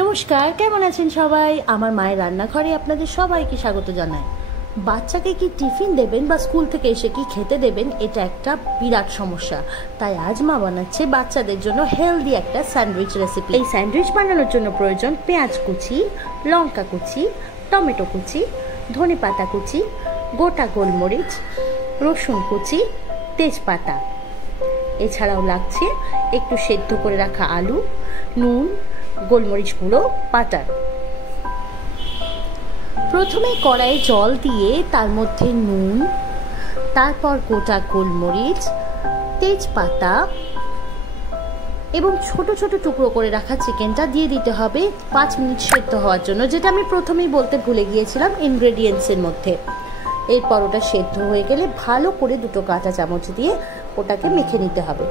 নমস্কার, কেমন আছেন সবাই? আমার মায়ের রান্নাঘরে আপনাদের সবাইকে স্বাগত জানাই। বাচ্চাকে কি টিফিন দেবেন বা স্কুল থেকে এসে কি খেতে দেবেন, এটা একটা বিরাট সমস্যা। তাই আজ মা বানাচ্ছে বাচ্চাদের জন্য হেলদি একটা স্যান্ডউইচ রেসিপি। এই স্যান্ডউইচ বানানোর জন্য প্রয়োজন পেঁয়াজ কুচি, লঙ্কা কুচি, টমেটো কুচি, ধনেপাতা কুচি, গোটা গোলমরিচ, রসুন কুচি, তেজপাতা। এছাড়াও লাগছে একটু সেদ্ধ করে রাখা আলু, নুন, গোলমরিচ গুঁড়ো, বাটার। প্রথমে কড়াইয়ে জল দিয়ে তার মধ্যে নুন, তারপর গোটা গোলমরিচ, তেজপাতা এবং ছোট ছোট টুকরো করে রাখা চিকেনটা দিয়ে দিতে হবে 5 মিনিট সেদ্ধ হওয়ার জন্য, যেটা আমি প্রথমেই বলতে ভুলে গিয়েছিলাম ইনগ্রেডিয়েন্টসের মধ্যে। এরপর ওটা সেদ্ধ হয়ে গেলে ভালো করে 2 কাঁটা চামচ দিয়ে ওটাকে মেখে নিতে হবে।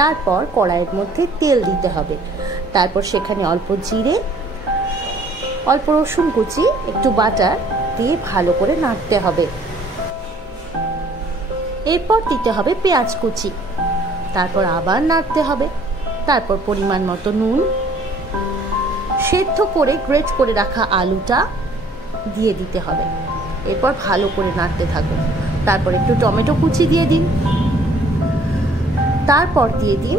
তারপর কড়াইয়ের মধ্যে তেল দিতে হবে। তারপর সেখানে অল্প জিরে, অল্প রসুন কুচি, একটু বাটার দিয়ে ভালো করে নাড়তে হবে। এরপর দিতে হবে পেঁয়াজ কুচি, তারপর আবার নাড়তে হবে। তারপর পরিমাণ মতো নুন, সেদ্ধ করে গ্রেট করে রাখা আলুটা দিয়ে দিতে হবে। এরপর ভালো করে নাড়তে থাকুন। তারপর একটু টমেটো কুচি দিয়ে দিন। তারপর দিয়ে দিন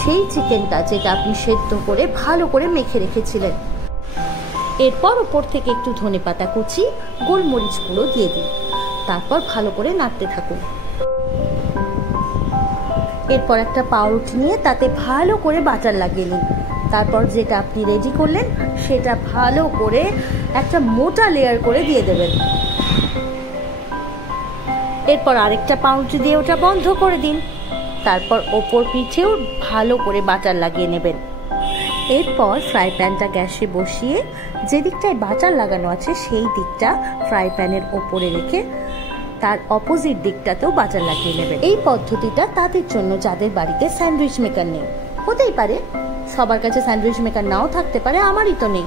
সেই চিকেনটা যেটা আপনি সেদ্ধ করে ভালো করে মেখে রেখেছিলেন। এরপর উপর থেকে একটু ধনেপাতা কুচি, গোলমরিচ গুঁড়ো দিয়ে দিন। তারপর ভালো করে নাড়তে থাকুন। এরপর একটা পাউরুটি নিয়ে তাতে ভালো করে বাটার লাগিয়ে নিন। তারপর যেটা আপনি রেডি করলেন সেটা ভালো করে একটা মোটা লেয়ার করে দিয়ে দেবেন। এরপর আরেকটা পাউরুটি দিয়ে ওটা বন্ধ করে দিন। তারপর ওপর পিঠেও ভালো করে বাটার লাগিয়ে নেবেন। এরপর ফ্রাই প্যানটা গ্যাসে বসিয়ে যে দিকটায় বাটার লাগানো আছে সেই দিকটা ফ্রাই প্যানের ওপরে রেখে তার অপোজিট দিকটাতেও বাটার লাগিয়ে নেবেন। এই পদ্ধতিটা তাদের জন্য যাদের বাড়িতে স্যান্ডউইচ মেকার নেই। হতেই পারে সবার কাছে স্যান্ডউইচ মেকার নাও থাকতে পারে, আমারই তো নেই।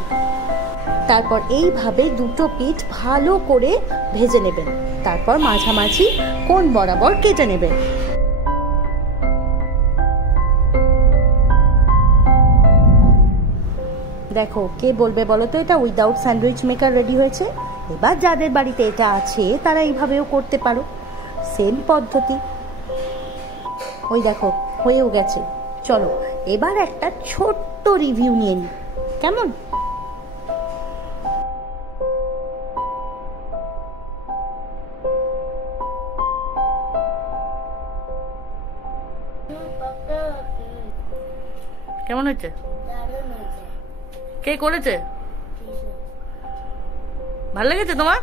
তারপর এইভাবে 2 পিঠ ভালো করে ভেজে নেবেন। তারপর মাঝামাঝি কোণ বরাবর কেটে নেবেন। দেখো, কে বলবে বলো তো এটা উইদাউট স্যান্ডউইচ মেকার রেডি হয়েছে? এবার যাদের বাড়িতে এটা আছে তারা এইভাবেও করতে পারো, সেম পদ্ধতি। ওই দেখো হয়েও গেছে। চলো এবার একটা ছোট্ট রিভিউ নিয়ে নিই, কেমন? কেমন হয়েছে? কে করেছে? ভালো লেগেছে তোমার?